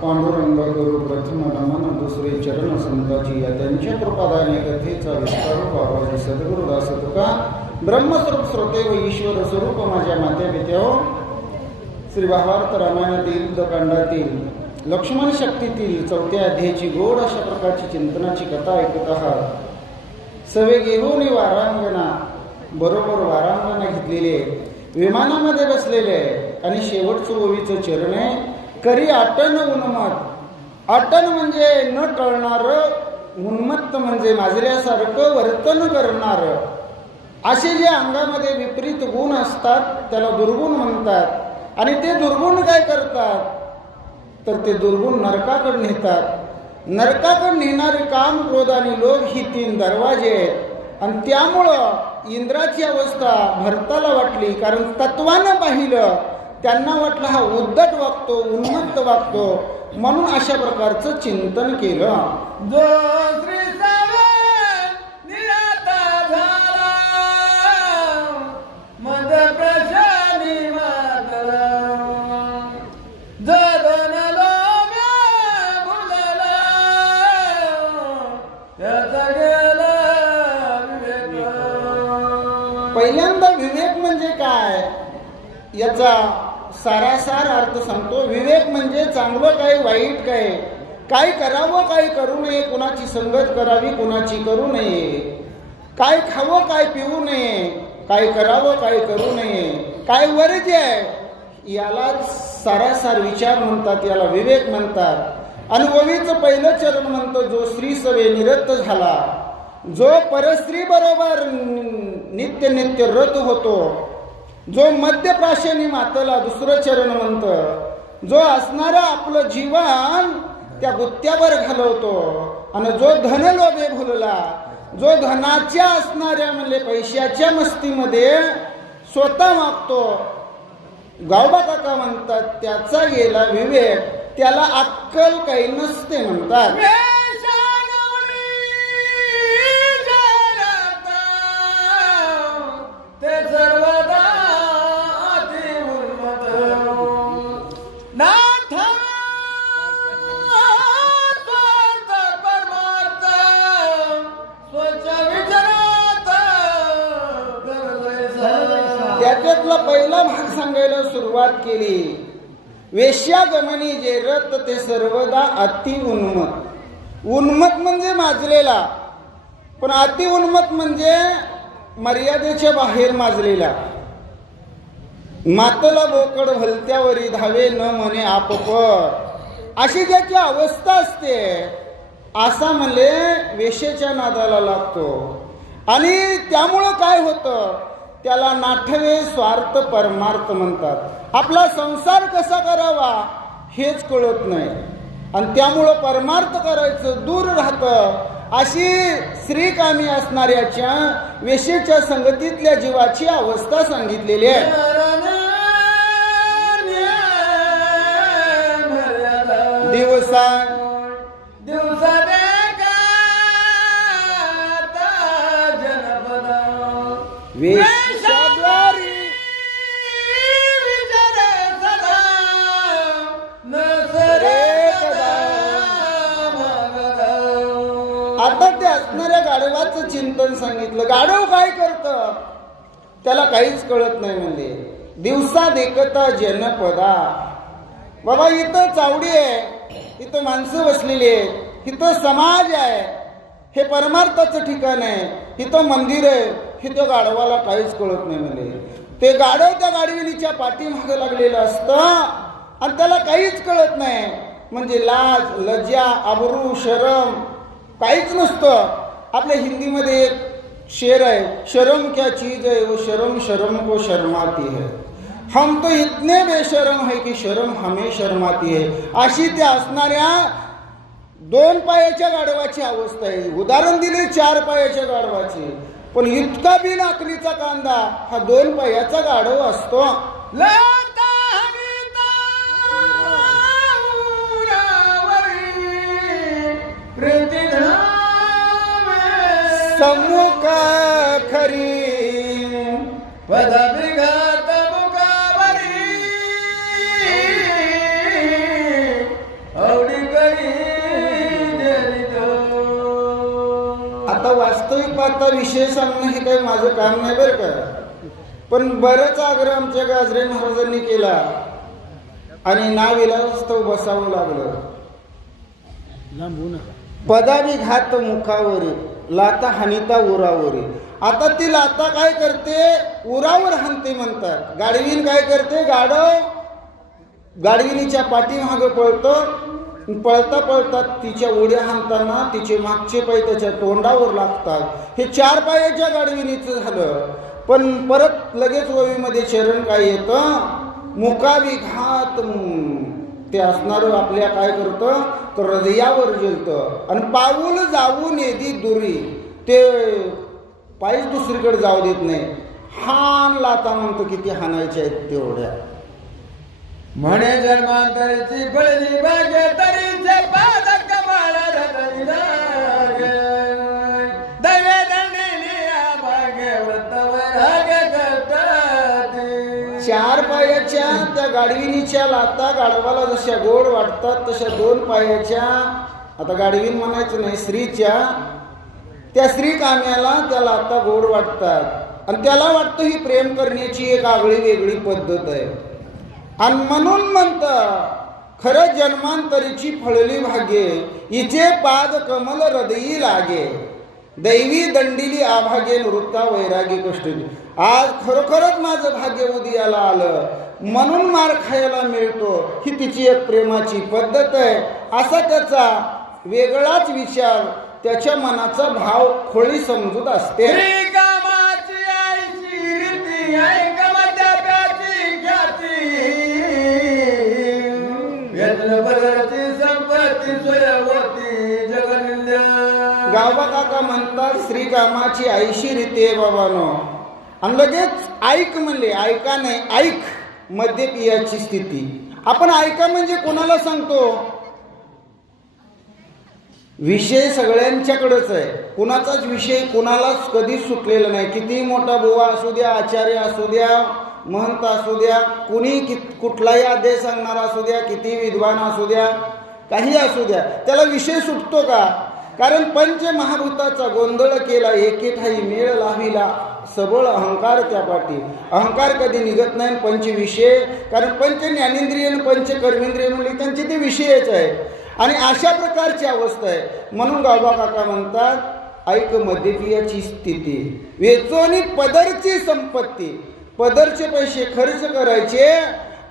पांडुरंग गुरु प्रथम नमन दुसरे चरण संताची या त्यांच्या कृपादाने कथेचा विस्तार बाबाजी सद्गुरुदास तुका ब्रह्मस्वरूप श्रोते व ईश्वर स्वरूप माझ्या माते पित्यो श्री भावार्थ रामायणातील युद्धकांडातील लक्ष्मण शक्तीतील 4थ्या अध्यायाची गोड अशा प्रकारची चिंतनाची कथा ऐकत आहात. सवे घेऊन वारांगणा बरोबर वारांगणा घेतलेले विमानामध्ये बसलेले आणि शेवटचं ओवीचं चरण आहे करी अटन उन्मत. अटन म्हणजे न टळणार, उन्मत्त म्हणजे माजल्यासारखं वर्तन करणार. असे जे अंगामध्ये विपरीत गुण असतात त्याला दुर्गुण म्हणतात. आणि ते दुर्गुण काय करतात तर ते दुर्गुण नरकाकडे नेतात. नरकाकडे नेणारे काम, क्रोध आणि लोभ ही 3 दरवाजे आहेत. आणि त्यामुळं इंद्राची अवस्था भरताला वाटली, कारण तत्वानं पाहिलं त्यांना वाटलं हा उद्धट वागतो, उन्मत्त वागतो, म्हणून अशा प्रकारचं चिंतन केलं. जो श्री निराता झाला मद प्रशानी मातला जदन लोम्या भुलला त्याचा गेला विवेक. पहिल्यांदा विवेक म्हणजे काय याचा सारासार अर्थ सांगतो. विवेक म्हणजे चांगलं काय, वाईट काय, काय करावं काय करू नये, कुणाची संगत करावी कुणाची करू नये, काय खावं काय पिऊ नये, काय करावं काय करू नये, काय वर्ज्य आहे, याला सारासार विचार म्हणतात, याला विवेक म्हणतात. आणि ओवीचं पहिलं चरण म्हणतो जो स्त्री सवे निरत झाला, जो परस्त्री बरोबर नित्य नित्य रत होतो, जो मध्यप्राशनी मातला दुसरं चरण म्हणतं, जो असणारा आपलं जीवन त्या गुत्त्यावर घालवतो. आणि जो धनलोभे भुलला, जो धनाच्या असणाऱ्या म्हणजे पैशाच्या मस्तीमध्ये स्वतः मागतो, गावबा काका म्हणतात त्याचा गेला विवेक, त्याला अक्कल काही नसते म्हणतात. ते सर्वदा त्याच्यातला पहिला भाग सांगायला सुरुवात केली. वेश्यागमनी जे रत ते सर्वदा अति उन्मत. उन्मत म्हणजे माजलेला, पण अति उन्मत म्हणजे मर्यादेच्या बाहेर माजलेला. मातला बोकड भलत्यावरी धावे न म्हणे आपपर, अशी ज्याची अवस्था असते असा म्हणले वेश्येच्या नादाला लागतो. आणि त्यामुळं काय होतं त्याला नाठवे स्वार्थ परमार्थ म्हणतात. आपला संसार कसा करावा हेच कळत नाही आणि त्यामुळं परमार्थ करायचं दूर राहतं. अशी श्रीकामी असणाऱ्याच्या वेश्येच्या संगतीतल्या जीवाची अवस्था सांगितलेली आहे. दिवसा वेश्याद्वारी आता ते असणाऱ्या गाढवाचं चिंतन सांगितलं. गाढव काय करतं त्याला काहीच कळत नाही. म्हणजे दिवसा देखता जनपदा, बाबा इथं चावडी आहे, इथं माणसं बसलेली आहेत, इथं समाज आहे, हे परमार्थाचं ठिकाण आहे, इथं मंदिर आहे, इथं गाढवाला काहीच कळत नाही. म्हणजे ते गाढव त्या गाढविणीच्या पाठीमागे लागलेलं असतं आणि त्याला काहीच कळत नाही. म्हणजे लाज लज्जा आबरू शरम काहीच नसतं. आपल्या हिंदीमध्ये एक शेर है, शर्म क्या चीज है वो शर्म शर्म को शर्माती है, हम तो इतने बेशरम है की शर्म हमें शर्माती है. अशी त्या असणाऱ्या 2 पायाच्या गाढवाची अवस्था आहे. उदाहरण दिले 4 पायाच्या गाढवाचे, पण इतका बिन अकलीचा कांदा हा 2 पायाचा गाढव असतो. लता हरिता उरावरी प्रीतिधामे सम्मुख खरी पदविघात मुखावरी आवडी करी जनितो. आता वास्तविक पाहता विषय सांगणं हे काही माझं काम नाही बरं का, पण बरंच आग्रह आमच्या गाजरे महाराजांनी केला आणि नाविलास्तव बसावं लागलं. पदाविघात मुखावरी लाता हानिता उरावरी. आता ती लाता काय करते, उरावर हाणते म्हणतात. गाडवीन काय करते, गाडविनीच्या पाठीमागं पळतं, पळता पळता तिच्या उड्या हाणताना तिचे मागचे पाय त्याच्या तोंडावर लागतात. हे 4 पायाच्या गाडविनीचं झालं. पण परत लगेच ओवीमध्ये चरण काय येतं, मुखाविघात. ते असणारं आपल्या काय करतं, तर हृदयावर जेलतं आणि पाऊल जाऊन येदी दुरी. ते पायच दुसरीकडे जाऊ देत नाही. हान लाता म्हणतो, किती हाणायच्या आहेत तेवढ्या. म्हणे जन्मांतरीची बळली बागे तरीचे पाद कमाळ धरली लागे. दैवे दंडिनी या बागे व्रतवर हागे करताती. 4 पायाच्या त्या गाडविनीच्या लाता गाढवाला जशा गोड वाटतात तशा 2 पायाच्या, आता गाडवीन म्हणायचं नाही, स्त्रीच्या, त्या स्त्री काम्याला त्या लाता गोड वाटतात आणि त्याला वाटतं ही प्रेम करण्याची एक आगळी वेगळी पद्धत आहे. आणि म्हणून म्हणतं, खरं जन्मांतरीची फळली भाग्ये हिचे पाद कमल हृदयी लागे. दैवी दंडिली आभागे नृत्ता वैरागी कष्टली. आज खरोखरच माझं भाग्य उदयाला आलं म्हणून मार खायला मिळतो, ही तिची एक प्रेमाची पद्धत आहे. असा त्याचा वेगळाच विचार, त्याच्या मनाचा भाव खोळी समजूत असते. श्रीकामाची आईची रीती ऐक मद्याप्याची ख्याती. व्यसन बदलची संपत्ती सोयवती जगनिंद्या. गावबा काका म्हणतात, श्रीकामाची आईशी रीती आहे बाबानो. आणि लगेच ऐक म्हणले, ऐका नाही, ऐक मद्य पियाची स्थिती. आपण ऐका म्हणजे कोणाला सांगतो, विषय सगळ्यांच्याकडेच आहे. कुणाचाच विषय कुणालाच कधीच सुटलेला नाही. किती मोठा बुवा असू द्या, आचार्य असू द्या, महंत असू द्या, कुणी कुठलाही आदेश सांगणार असू द्या, किती विद्वान असू द्या, काही असू द्या, त्याला विषय सुटतो का? कारण पंचमहाभूताचा गोंधळ केला, एके ठाई मेळ लाविला सबळ अहंकार त्या पाठी. अहंकार कधी निघत नाही पंचविषय, कारण पंच ज्ञानेंद्रिय आणि पंच कर्मेंद्रिय म्हणले त्यांचे ते विषयच आहे. आणि अशा प्रकारची अवस्था आहे. म्हणून गावबा काका म्हणतात, ऐक मद्यपियाची स्थिती, वेचोनी पदरची संपत्ती. पदरचे पैसे खर्च करायचे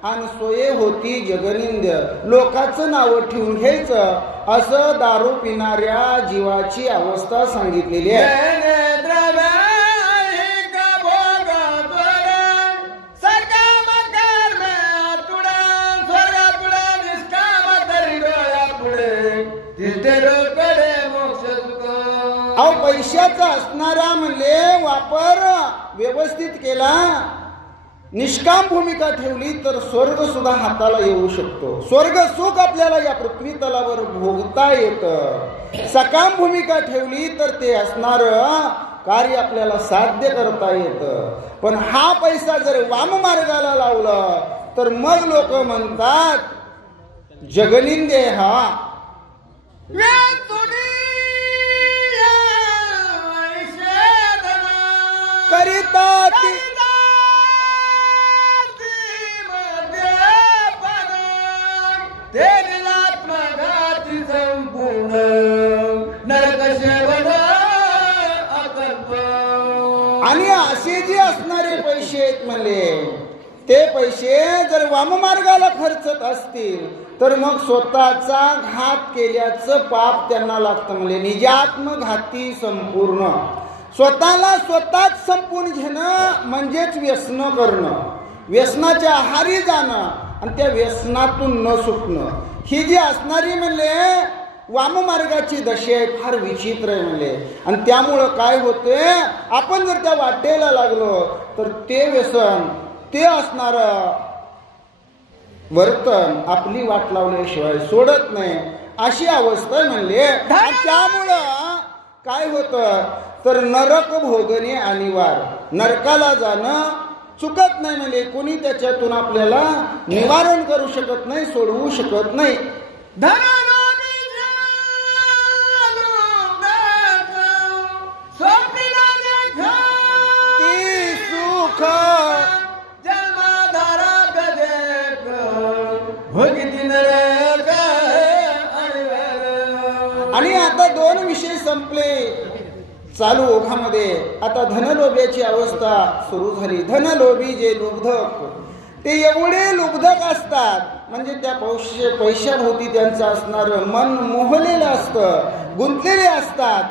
आणि सोये होती जगनिंद्य. लोकांचं नाव ठेवून घ्यायचं, असं दारू पिणाऱ्या जीवाची अवस्था सांगितलेली आहे. अहो, पैशाचा असणारा म्हणले वापर व्यवस्थित केला, निष्काम भूमिका ठेवली तर स्वर्ग सुद्धा हाताला येऊ शकतो. स्वर्ग सुख आपल्याला या पृथ्वी तलावर भोगता येतं. सकाम भूमिका ठेवली तर ते असणार कार्य आपल्याला साध्य करता येतं. पण हा पैसा जर वाम मार्गाला लावला तर मग लोक म्हणतात जगनिंदे हा करिता आणि असे जे असणारे पैसे आहेत म्हणले, ते पैसे जर वाममार्गाला खर्चत असतील तर मग स्वतःचा घात केल्याचं पाप त्यांना लागतं. म्हणले निजात्मघाती संपूर्ण. स्वतःला स्वतःच संपून घेणं म्हणजेच व्यसन करणं, व्यसनाच्या आहारी जाणं आणि त्या व्यसनातून न सुटणं, ही जी असणारी म्हणले वाममार्गाची दशा आहे, फार विचित्र आहे म्हणले. आणि त्यामुळं काय होते, आपण जर त्या वाटेला लागलो तर ते व्यसन, ते असणारं वर्तन आपली वाट लावल्याशिवाय सोडत नाही, अशी अवस्था आहे म्हणले. आणि त्यामुळं काय होतं तर नरक भोगणे अनिवार्य, नरकाला जाणं चुकत नाही म्हणले. कोणी त्याच्यातून आपल्याला निवारण करू शकत नाही, सोडवू शकत नाही. ती सुख आणि आता दोन विषय संपले चालू ओघामध्ये. आता धनलोभ्याची अवस्था सुरू झाली. धनलोभी जे लुब्धक, ते एवढे लुब्धक असतात म्हणजे त्या पैशाभोवती त्यांचं असणारं मन मोहलेलं असतं, गुंतलेले असतात.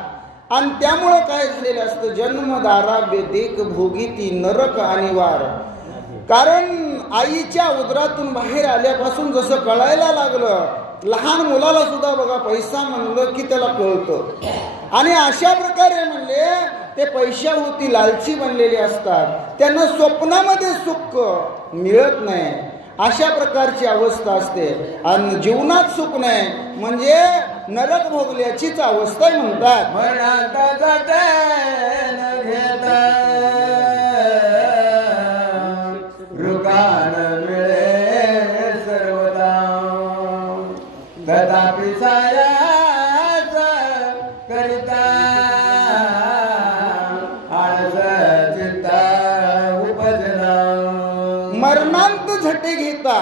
आणि त्यामुळं काय झालेलं असतं, जन्मदाराभ्य देख भोगीती नरक अनिवार्य. कारण आईच्या उदरातून बाहेर आल्यापासून जसं कळायला लागलं, लहान मुलाला सुद्धा बघा पैसा म्हणलं की त्याला कळतं. आणि अशा प्रकारे म्हणले ते पैशाभोवती लालची बनलेले असतात, त्यांना स्वप्नामध्ये सुख मिळत नाही. अशा प्रकारची अवस्था असते. आणि जीवनात सुख नाही म्हणजे नरक भोगल्याचीच अवस्था म्हणतात. तथापि सायास करिता आळस चित्ता उपजना. मरणांत झटे घेता.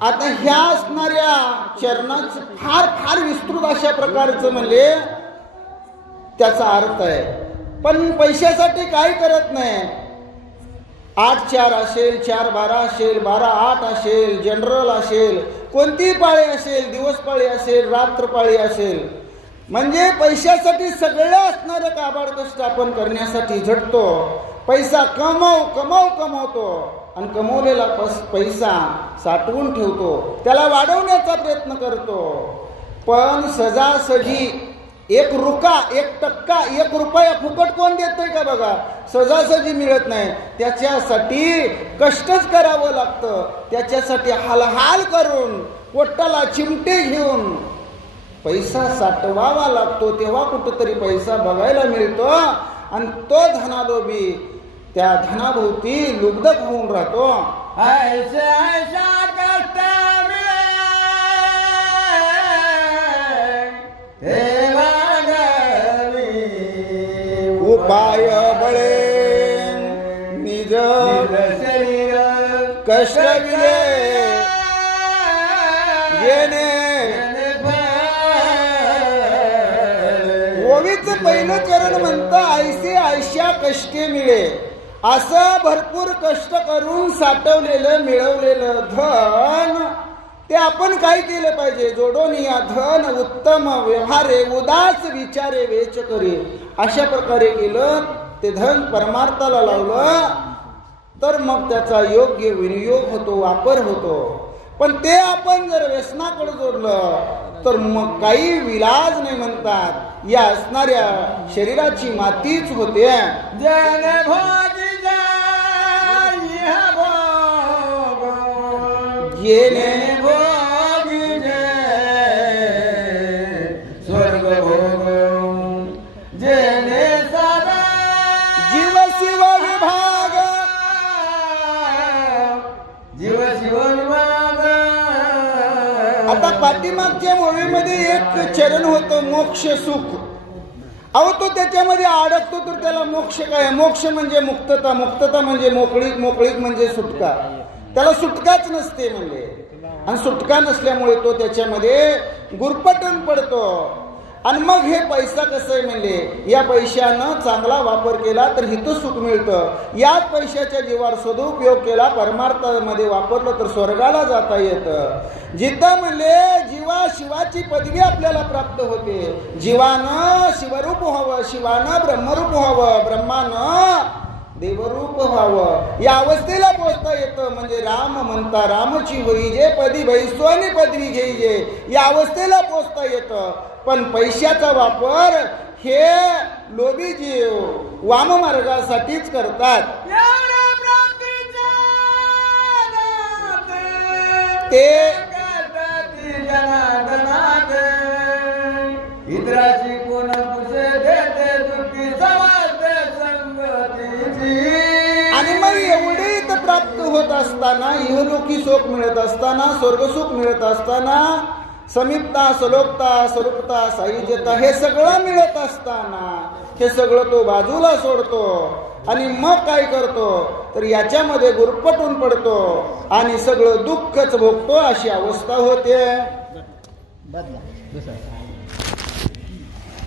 आता ह्या असणाऱ्या चरणाचं फार फार विस्तृत अशा प्रकारचं म्हणजे त्याचा अर्थ आहे. पण पैशासाठी काय करत नाही. 8-4 असेल, 4-12 असेल, 12-8 असेल, जनरल असेल, कोणतीही पाळी असेल, दिवस पाळी असेल, रात्र पाळी असेल, म्हणजे पैशासाठी सगळं असणारं काबाड कष्ट आपण करण्यासाठी झटतो. पैसा कमवतो आणि कमवलेला पैसा साठवून ठेवतो, त्याला वाढवण्याचा प्रयत्न करतो. पण सजासजी 1%, 1 रुपया फुकट कोण देतोय का बघा, सहजासहजी मिळत नाही. त्याच्यासाठी कष्टच करावं लागतं. त्याच्यासाठी हालहाल करून पोटाला चिमटे घेऊन पैसा साठवावा लागतो. तेव्हा कुठंतरी पैसा बघायला मिळतो. आणि तो धनालोभी त्या धनाभोवती लुब्धक होऊन राहतो. उपाय बळे निज शरीर कष्ट विले येणे. ओवीचं पहिलं चरण म्हणतं ऐसे आयशा कष्टे मिळे. असं भरपूर कष्ट करून साठवलेलं मिळवलेलं धन ते आपण काय केलं पाहिजे, जोडून या धन उत्तम व्यवहारे उदास विचारे वेच करे. अशा प्रकारे केलं ते धन परमार्थाला लावलं तर मग त्याचा योग्य विनियोग होतो, वापर होतो. पण ते आपण जर व्यसनाकडे जोडलं तर मग काही विलाज नाही म्हणतात. या असणाऱ्या शरीराची मातीच होते. जेने स्वर्ग भोग जेने सारा जीव शिव विभाग, जीव शिव विभाग. आता पाठीमागच्या मूवीमध्ये एक चरण होतं मोक्ष सुख. अहो तो त्याच्यामध्ये अडकतो तर त्याला मोक्ष काय. मोक्ष म्हणजे मुक्तता, मुक्तता म्हणजे मोकळीक, मोकळीक म्हणजे सुटका. त्याला सुटकाच नसते म्हणजे. आणि सुटका नसल्यामुळे तो त्याच्यामध्ये गुरफटून पडतो. आणि मग हे पैसा कसं आहे म्हणले, या पैशानं चांगला वापर केला तर हित सुख मिळतं. याच पैशाच्या जीवावर सदुपयोग केला, परमार्थामध्ये वापरलं तर स्वर्गाला जाता येतं. जिथं म्हणले जीवा शिवाची पदवी आपल्याला प्राप्त होते. जीवानं शिवरूप व्हावं, शिवानं ब्रह्मरूप व्हावं, ब्रह्मानं देवरूप व्हावं, या अवस्थेला पोचता येतं. म्हणजे राम म्हणता रामची होई जे पदी भैस्वानी पदवी घेईजे, या अवस्थेला पोचता येतं. पण पैशाचा वापर हे लोभी जीव वाम मार्गासाठीच करतात. ते इंद्राची कोण पुसे देते दुःखी सवाते संगतीची. आणि मग एवढे इथं प्राप्त होत असताना, इहलोकी सुख मिळत असताना, स्वर्गसुख मिळत असताना, समीपता सलोकता स्वरूपता सायुज्यता हे सगळं मिळत असताना हे सगळं तो बाजूला सोडतो आणि मग काय करतो तर याच्यामध्ये गुरफटून पडतो आणि सगळं दुःखच भोगतो. अशी अवस्था होते.